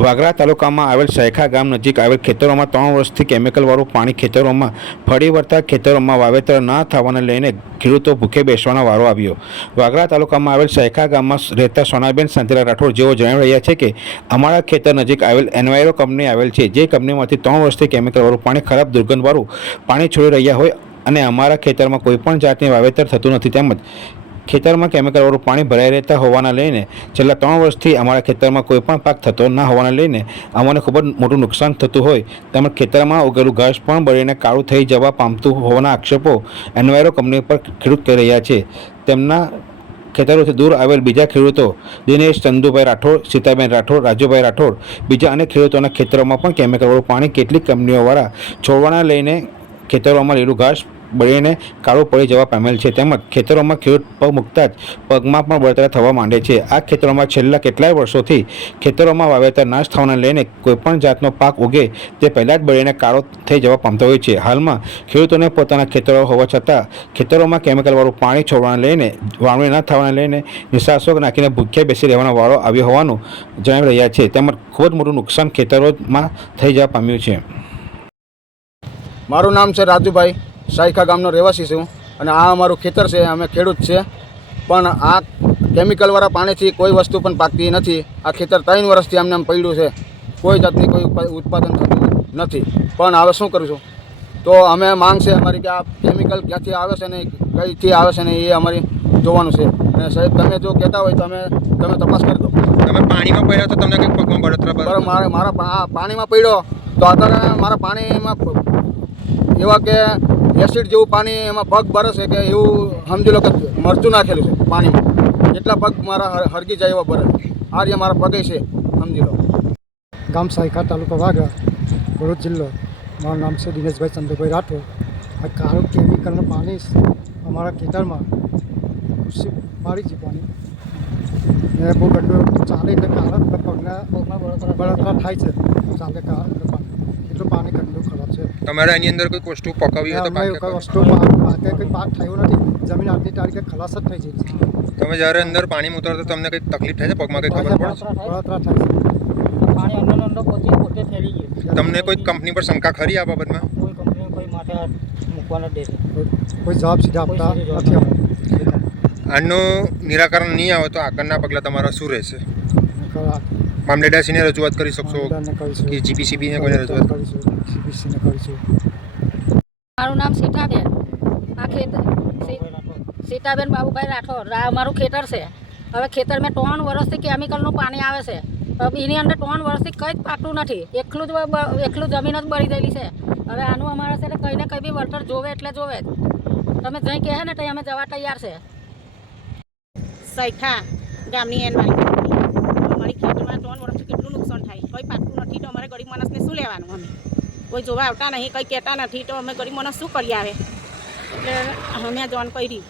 વાગરા તાલુકામાં આવેલ સૈખા ગામ નજીક આવેલ ખેતરોમાં 3 વર્ષથી કેમિકલવાળું પાણી ખેતરોમાં ફરી વળતા ખેતરોમાં વાવેતર ન થવાને લઈને ખેડૂતો ભૂખે બેસવાનો વારો આવ્યો। વાગરા તાલુકામાં આવેલ સૈખા ગામમાં રહેતા સોનાબેન શાંતિલાલ રાઠોડ જેઓ જણાવી રહ્યા છે કે અમારા ખેતર નજીક આવેલ એન્વાયરો કંપની આવેલ છે, જે કંપનીમાંથી 3 વર્ષથી કેમિકલવાળું પાણી ખરાબ દુર્ગંધવાળું પાણી છોડી રહ્યા હોય અને અમારા ખેતરમાં કોઈપણ જાતની વાવેતર થતું નથી, તેમજ ખેતરમાં કેમિકલવાળું પાણી ભરાઈ રહેતા હોવાના લઈને છેલ્લા 3 વર્ષથી અમારા ખેતરમાં કોઈપણ પાક થતો ન હોવાના લઈને અમને ખૂબ જ મોટું નુકસાન થતું હોય, તેમજ ખેતરમાં ઉગેલું ઘાસ પણ બળીને કાળું થઈ જવા પામતું હોવાના આક્ષેપો એન્વાયરો કંપની પર ખેડૂત કરી રહ્યા છે। તેમના ખેતરોથી દૂર આવેલ બીજા ખેડૂતો દિનેશ ચંદુભાઈ રાઠોડ, સીતાબેન રાઠોડ, રાજુભાઈ રાઠોડ બીજા અનેક ખેડૂતોના ખેતરોમાં પણ કેમિકલવાળું પાણી કેટલીક કંપનીઓવાળા છોડવાના લઈને ખેતરોમાં લીલું ઘાસ બળીને કાળું પડી જવા પામેલ છે, તેમજ ખેતરોમાં ખેડૂત પગ મૂકતા જ પગમાં પણ બળતરા થવા માંડે છે। આ ખેતરોમાં છેલ્લા કેટલાય વર્ષોથી ખેતરોમાં વાવેતર નાશ થવાને લઈને કોઈપણ જાતનો પાક ઉગે તે પહેલાં જ બળીને કાળો થઈ જવા પામતો હોય છે। હાલમાં ખેડૂતોને પોતાના ખેતરો હોવા છતાં ખેતરોમાં કેમિકલવાળું પાણી છોડવાને લઈને વાવણી ન થવાને લઈને નિશાસો નાખીને ભૂખ્યા બેસી રહેવાનો વારો આવ્યો હોવાનું જણાવી રહ્યા છે, તેમજ ખૂબ જ મોટું નુકસાન ખેતરોમાં થઈ જવા પામ્યું છે। મારું નામ છે રાજુભાઈ, સૈખા ગામનો રહેવાસી છું અને આ અમારું ખેતર છે, અમે ખેડૂત છે, પણ આ કેમિકલવાળા પાણીથી કોઈ વસ્તુ પણ પાકતી નથી। આ ખેતર 3 વર્ષથી અમને આમ પડ્યું છે, કોઈ જાતની કોઈ ઉત્પાદન થતું નથી, પણ હવે શું કરીશું? તો અમે માંગ છે અમારી કે આ કેમિકલ ક્યાંથી આવે છે ને કઈથી આવે છે ને એ અમારી જોવાનું છે, અને સાહેબ તમે જો કહેતા હોય તો તમે તપાસ કરી દો। તમે પાણીમાં પડ્યા તો તમને કંઈક પગમાં બળતરા મારા પાણીમાં પડ્યો તો અત્યારે મારા પાણીમાં એવા કે એસિડ જેવું પાણી એમાં પગ બરસે કે એવું સમજી લો કે મરચું નાખેલું છે પાણીમાં, એટલા પગ મારા હરગી જાય એવા બરે। આ રીતે મારા પગે છે, સમજી લો। ગામ સૈખા તાલુકા વાગરા, ભરૂચ જિલ્લો। મારું નામ છે દિનેશભાઈ ચંદુભાઈ રાઠોડ। આ કાળું કેમિકલનું પાણી અમારા ખેતરમાં ઘૂસી મારી છે પાણી, ને બહુ ગંદુ ચાલે એટલે કાળા પગના બળતરા થાય છે, ચાલે કાળા એટલું પાણી ગંદુ ખરાબ છે। તમારે આની અંદર કોઈ વસ્તુ પકાવી હોય તો કોઈ વસ્તુ પાકે કોઈ પાક થયો નથી, જમીન આજની તારીખે ખલાસ જ થઈ જાય છે। તમે જ્યારે અંદર પાણીમાં ઉતરો તો તમને કંઈક તકલીફ થાય છે, પગમાં કંઈ ખબર પડે? બળતરા થાય છે, પાણી અંદર પોતે ફેરી ગયું। તમને કોઈ કંપની પર શંકા ખરી આ બાબતમાં? કોઈ કંપની કોઈ માટે મૂકવા નથી દેતી, કોઈ જવાબ સીધા આપતા નથી અમે। આનું નિરાકરણ નહીં આવે તો આગળના પગલાં તમારા શું રહેશે? મામલેદારશ્રીને રજૂઆત કરી શકશો કે જીપીસીબીને કોઈને રજૂઆત કરીશું? મારું નામ સીતાબેન, આ ખેતર સીતાબેન બાબુભાઈ રાઠોડ, આ અમારું ખેતર છે। હવે ખેતર મેં 3 વર્ષથી કેમિકલનું પાણી આવે છે, એની અંદર 3 વર્ષથી કંઈ જ પાકતું નથી, એકલું જમીન જ બળી ગયેલી છે। હવે આનું અમારા છે કંઈ ને કંઈ બી વળતર જોવે એટલે જોવે જ, તમે જઈ કહે ને ત્યાં અમે જવા તૈયાર છે। સૈખા ગામની અમારી ખેતરમાં 3 વર્ષથી કેટલું નુકસાન થાય, કોઈ પાકતું નથી તો અમારે ગરીબ માણસને શું લેવાનું? અમે કોઈ જોવા આવતા નહીં, કંઈ કહેતા નથી તો અમે ગરીબ માણસ શું કરી આવે? એટલે અમે જોન કરી।